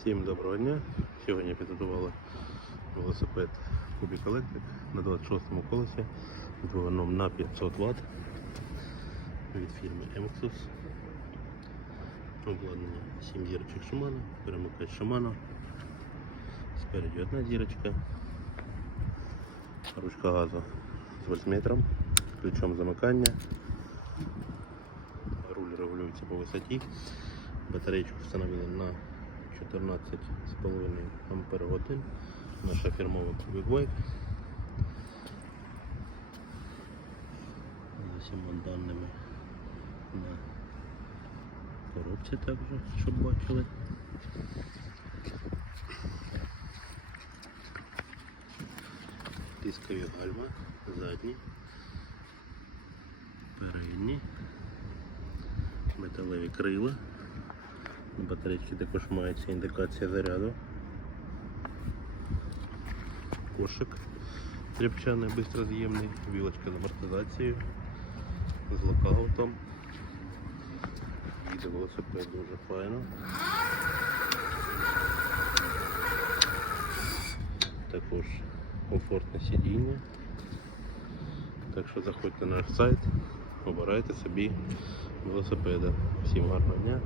Всім доброго дня. Сьогодні підготували велосипед Кубік Electric на 26-му колесі двигуном на 500 Вт від фірми Emxus. Обладнання 7 зірочок Shimano, перемикач Shimano. Спереді одна зірочка. Ручка газу з вольтметром, ключом замикання. Руль регулюється по висоті. Батарейку встановили на 14,5 ампер годин. Наша фірмова Wave. За всіма даними на коробці також, щоб бачили. Тискові гальма, задні, передні, металеві крила. На батарейці також мається індикація заряду. Кошик тряпчаний бистроз'ємний, вілочка з амортизацією, з локаутом. Їде велосипед дуже файно. Також комфортне сидіння. Так що заходьте на наш сайт, обирайте собі велосипеди. Всім гарного дня.